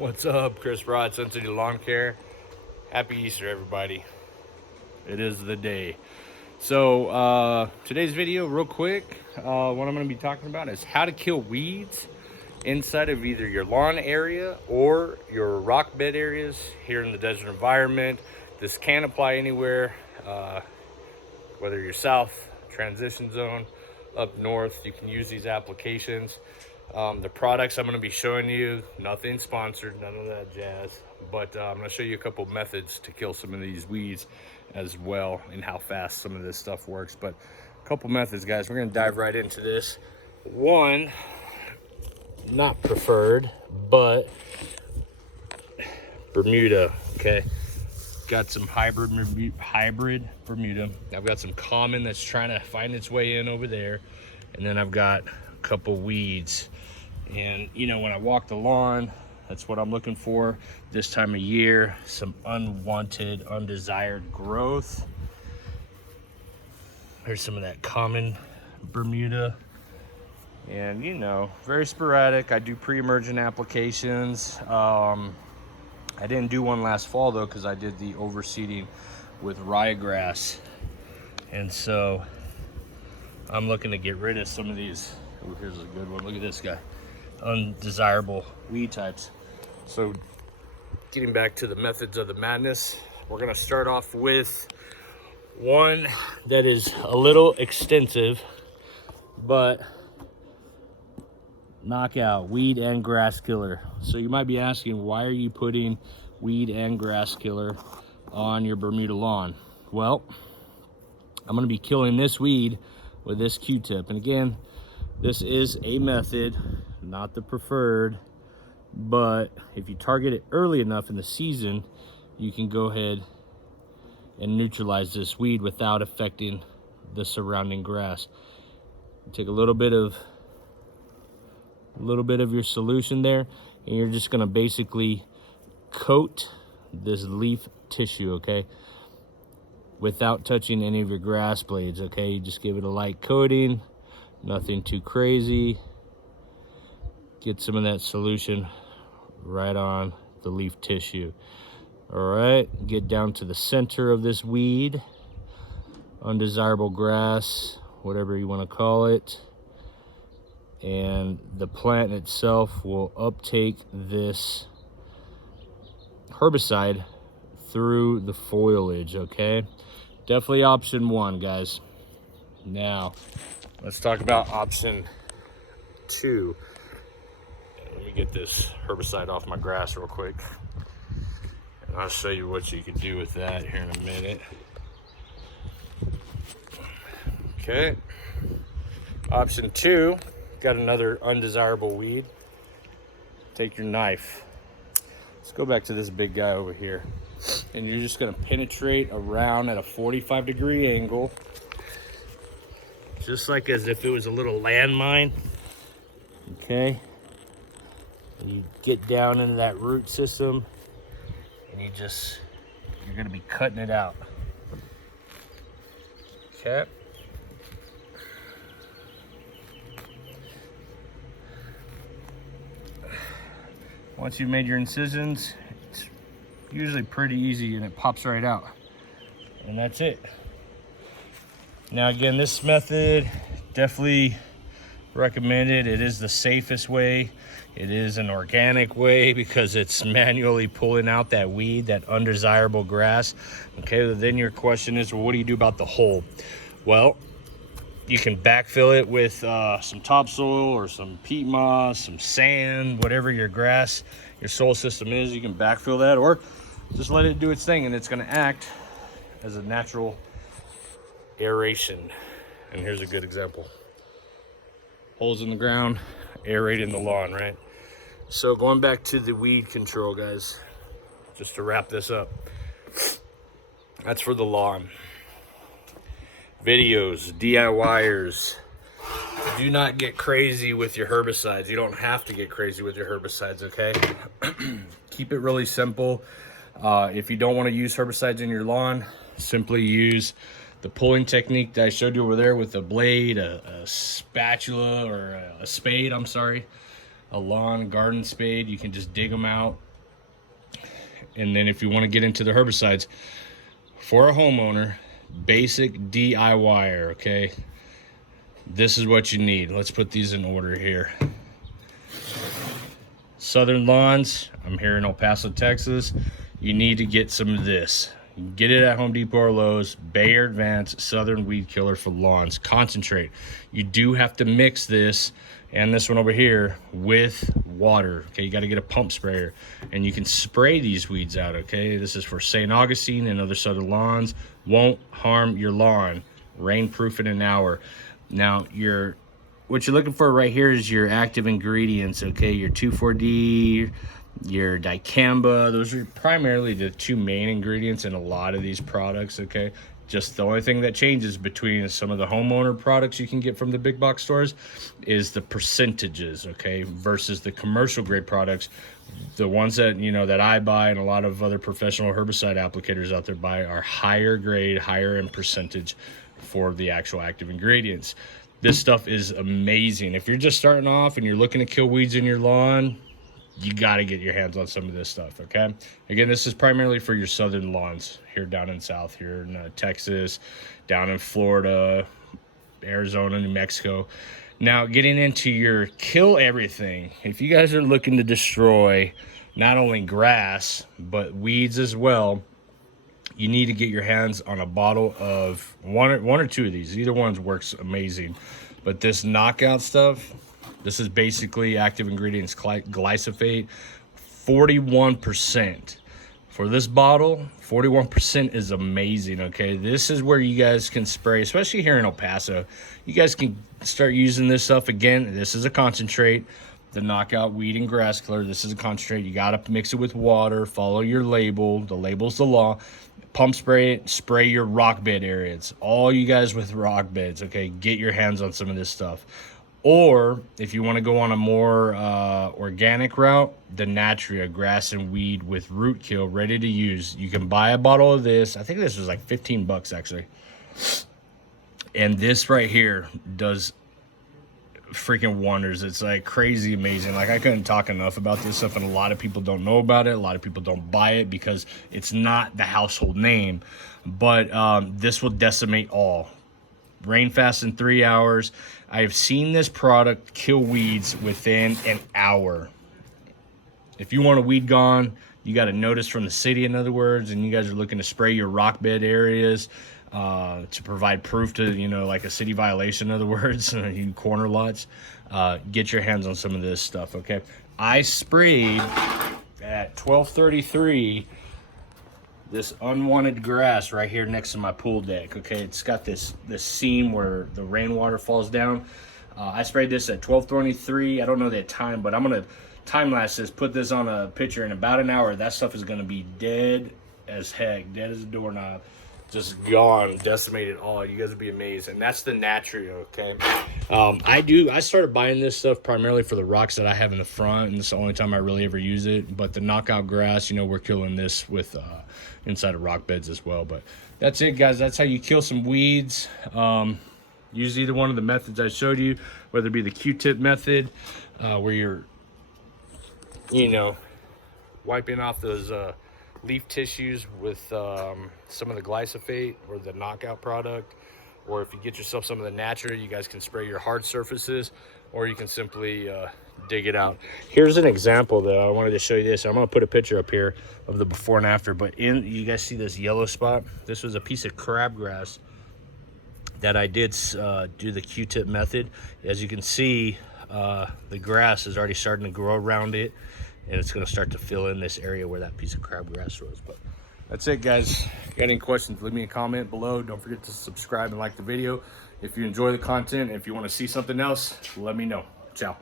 What's up? Chris Broad, Sun City Lawn Care. Happy Easter, everybody. It is the day. So today's video, real quick, what I'm going to be talking about is how to kill weeds inside of either your lawn area or your rock bed areas here in the desert environment. This can apply anywhere, whether you're south, transition zone, up north, you can use these applications. The products I'm going to be showing you, nothing sponsored, none of that jazz, but I'm going to show you a couple methods to kill some of these weeds as well, and how fast some of this stuff works. But a couple methods, guys. We're going to dive right into this. One, not preferred, but Bermuda. Okay, got some hybrid Bermuda. I've got some common that's trying to find its way in over there, and then I've got a couple weeds. And you know, when I walk the lawn, that's what I'm looking for this time of year. Some unwanted, undesired growth. There's some of that common Bermuda. And you know, very sporadic. I do pre-emergent applications. I didn't do one last fall though, because I did the overseeding with ryegrass. And so I'm looking to get rid of some of these. Oh, here's a good one. Look at this guy. Undesirable weed types. So getting back to the methods of the madness, we're going to start off with one that is a little extensive, but knockout weed and grass killer. So you might be asking, why are you putting weed and grass killer on your Bermuda lawn? Well, I'm going to be killing this weed with this Q-tip. And again, this is a method, not the preferred, but if you target it early enough in the season, you can go ahead and neutralize this weed without affecting the surrounding grass. Take a little bit of your solution there, and you're just going to basically coat this leaf tissue, okay, without touching any of your grass blades. Okay, you just give it a light coating, nothing too crazy. Get some of that solution right on the leaf tissue. All right, get down to the center of this weed, undesirable grass, whatever you want to call it, and the plant itself will uptake this herbicide through the foliage. Okay, definitely option one, guys. Now let's talk about option two. Let me get this herbicide off my grass real quick, and I'll show you what you can do with that here in a minute. Okay, option two, got another undesirable weed. Take your knife. Let's go back to this big guy over here, and you're just going to penetrate around at a 45-degree angle, just like as if it was a little landmine. Okay, and you get down into that root system, and you're going to be cutting it out. Okay, once you've made your incisions, it's usually pretty easy and it pops right out, and that's it. Now again, this method, definitely recommended. It is the safest way. It is an organic way because it's manually pulling out that weed, that undesirable grass. Okay, then your question is, well, what do you do about the hole? Well, you can backfill it with some topsoil or some peat moss, some sand, whatever your soil system is. You can backfill that, or just let it do its thing, and it's going to act as a natural aeration. And here's a good example. Holes in the ground, aerating the lawn, right? So going back to the weed control, guys, just to wrap this up, that's for the lawn. Videos, DIYers, do not get crazy with your herbicides. You don't have to get crazy with your herbicides, okay? Keep it really simple. If you don't want to use herbicides in your lawn, simply use the pulling technique that I showed you over there with a blade, a spatula, or a spade, I'm sorry, a lawn garden spade. You can just dig them out And then if you want to get into the herbicides, for a homeowner, basic DIYer, okay, this is what you need. Let's put these in order here. Southern lawns, I'm here in El Paso, Texas. You need to get some of this. You can get it at Home Depot or Lowe's. Bayer Advanced Southern Weed Killer for lawns. Concentrate. You do have to mix this and this one over here with water. Okay, you got to get a pump sprayer, and you can spray these weeds out. Okay, this is for St. Augustine and other southern lawns. Won't harm your lawn. Rain proof in an hour. Now what you're looking for right here is your active ingredients. Okay, your 2,4-D, your dicamba. Those are primarily the two main ingredients in a lot of these products. Okay, just the only thing that changes between some of the homeowner products you can get from the big box stores is the percentages, okay, versus the commercial grade products. The ones that, you know, that I buy and a lot of other professional herbicide applicators out there buy are higher grade, higher in percentage for the actual active ingredients. This stuff is amazing. If you're just starting off and you're looking to kill weeds in your lawn, you got to get your hands on some of this stuff, okay? Again, this is primarily for your southern lawns here down in South, here in Texas, down in Florida, Arizona, New Mexico. Now, getting into your kill everything, if you guys are looking to destroy not only grass, but weeds as well, you need to get your hands on a bottle of one or two of these. Either one works amazing. But this knockout stuff, this is basically active ingredients glyphosate, 41%. For this bottle, 41% is amazing, okay? This is where you guys can spray, especially here in El Paso. You guys can start using this stuff again. This is a concentrate. The knockout weed and grass killer, this is a concentrate. You got to mix it with water, follow your label. The label's the law. Pump spray it, spray your rock bed areas. All you guys with rock beds, okay, get your hands on some of this stuff. Or if you want to go on a more organic route, the Natria grass and weed with root kill ready to use. You can buy a bottle of this. I think this was like 15 bucks actually. And this right here does freaking wonders. It's like crazy amazing. Like, I couldn't talk enough about this stuff, and a lot of people don't know about it. A lot of people don't buy it because it's not the household name. But this will decimate all. Rain fast in 3 hours. I have seen this product kill weeds within an hour. If you want a weed gone, you got a notice from the city, in other words, and you guys are looking to spray your rock bed areas to provide proof to, you know, like a city violation, in other words, you corner lots, get your hands on some of this stuff, okay? I sprayed at 12:33 this unwanted grass right here next to my pool deck, okay? It's got this seam where the rainwater falls down. I sprayed this at 12:23. I don't know that time, but I'm gonna time lapse this, put this on a picture. In about an hour, that stuff is gonna be dead as heck, dead as a doorknob, just gone, decimated all. You guys would be amazed. And that's the Natria, okay? I started buying this stuff primarily for the rocks that I have in the front, and this is the only time I really ever use it. But the knockout grass, you know, we're killing this with inside of rock beds as well. But that's it, guys. That's how you kill some weeds. Use either one of the methods I showed you, whether it be the Q-tip method, where you're, you know, wiping off those leaf tissues with some of the glyphosate or the knockout product, or if you get yourself some of the Natria, you guys can spray your hard surfaces, or you can simply dig it out. Here's an example though. I wanted to show you this. I'm going to put a picture up here of the before and after, but you guys see this yellow spot? This was a piece of crabgrass that I did do the Q-tip method. As you can see, the grass is already starting to grow around it, and it's going to start to fill in this area where that piece of crabgrass was. But that's it, guys. Got any questions, leave me a comment below. Don't forget to subscribe and like the video if you enjoy the content. If you want to see something else, let me know. Ciao.